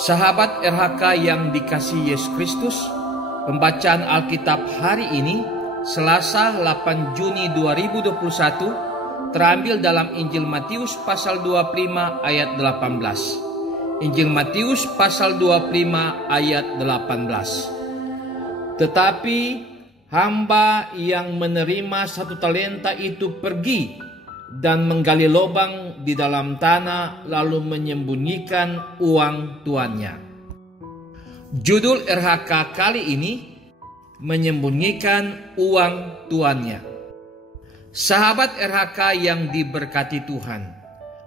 Sahabat RHK yang dikasihi Yesus Kristus, pembacaan Alkitab hari ini, Selasa 8 Juni 2021, terambil dalam Injil Matius pasal 25 ayat 18. Injil Matius pasal 25 ayat 18. Tetapi hamba yang menerima 1 talenta itu pergi dan menggali lubang di dalam tanah lalu menyembunyikan uang tuannya. Judul RHK kali ini, menyembunyikan uang tuannya. Sahabat RHK yang diberkati Tuhan,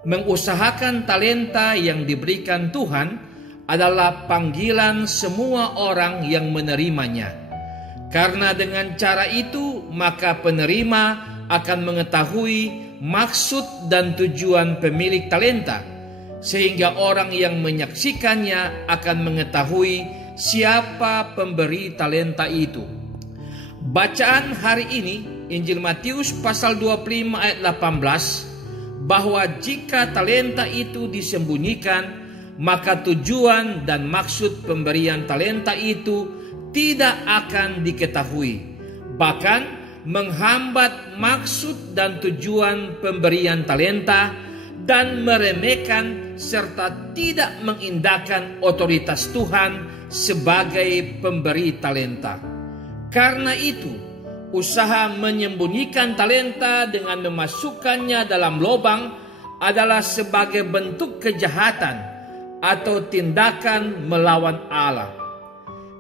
mengusahakan talenta yang diberikan Tuhan adalah panggilan semua orang yang menerimanya. Karena dengan cara itu maka penerima akan mengetahui maksud dan tujuan pemilik talenta, sehingga orang yang menyaksikannya akan mengetahui siapa pemberi talenta itu. Bacaan hari ini, Injil Matius pasal 25 ayat 18, bahwa jika talenta itu disembunyikan, maka tujuan dan maksud pemberian talenta itu tidak akan diketahui, bahkan menghambat maksud dan tujuan pemberian talenta dan meremehkan serta tidak mengindahkan otoritas Tuhan sebagai pemberi talenta. Karena itu, usaha menyembunyikan talenta dengan memasukkannya dalam lubang adalah sebagai bentuk kejahatan atau tindakan melawan Allah.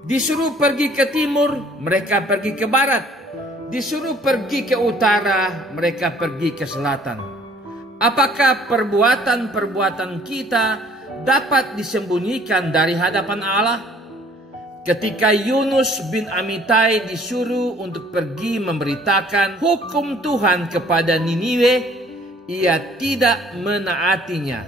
Disuruh pergi ke timur, mereka pergi ke barat. Disuruh pergi ke utara, mereka pergi ke selatan. Apakah perbuatan-perbuatan kita dapat disembunyikan dari hadapan Allah? Ketika Yunus bin Amittai disuruh untuk pergi memberitakan hukum Tuhan kepada Niniwe, ia tidak menaatinya.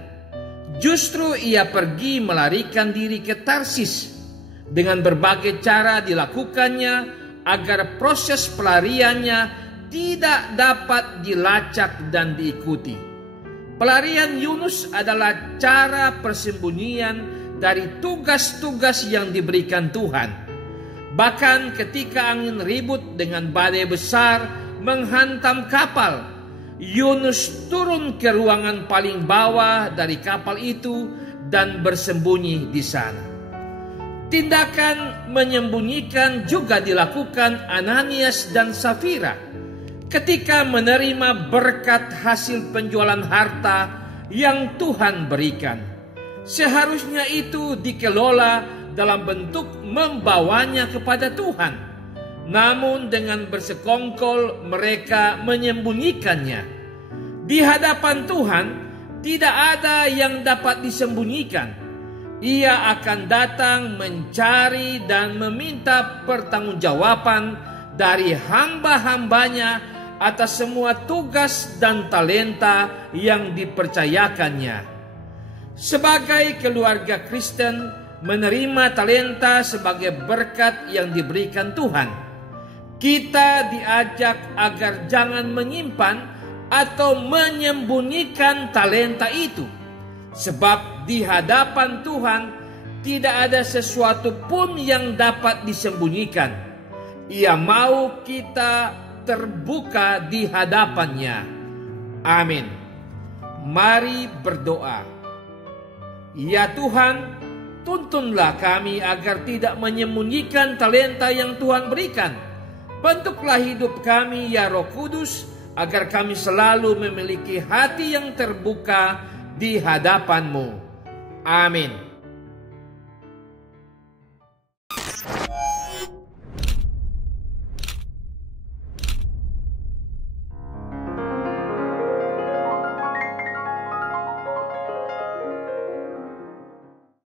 Justru ia pergi melarikan diri ke Tarsis. Dengan berbagai cara dilakukannya agar proses pelariannya tidak dapat dilacak dan diikuti. Pelarian Yunus adalah cara persembunyian dari tugas-tugas yang diberikan Tuhan. Bahkan ketika angin ribut dengan badai besar menghantam kapal, Yunus turun ke ruangan paling bawah dari kapal itu dan bersembunyi di sana. Tindakan menyembunyikan juga dilakukan Ananias dan Safira ketika menerima berkat hasil penjualan harta yang Tuhan berikan. Seharusnya itu dikelola dalam bentuk membawanya kepada Tuhan. Namun dengan bersekongkol mereka menyembunyikannya. Di hadapan Tuhan tidak ada yang dapat disembunyikan. Ia akan datang mencari dan meminta pertanggungjawaban dari hamba-hambanya atas semua tugas dan talenta yang dipercayakannya. Sebagai keluarga Kristen, menerima talenta sebagai berkat yang diberikan Tuhan. Kita diajak agar jangan menyimpan atau menyembunyikan talenta itu. Sebab di hadapan Tuhan tidak ada sesuatu pun yang dapat disembunyikan. Ia mau kita terbuka di hadapannya. Amin. Mari berdoa. Ya Tuhan, tuntunlah kami agar tidak menyembunyikan talenta yang Tuhan berikan. Bentuklah hidup kami ya Roh Kudus, agar kami selalu memiliki hati yang terbuka di hadapan-Mu. Amin.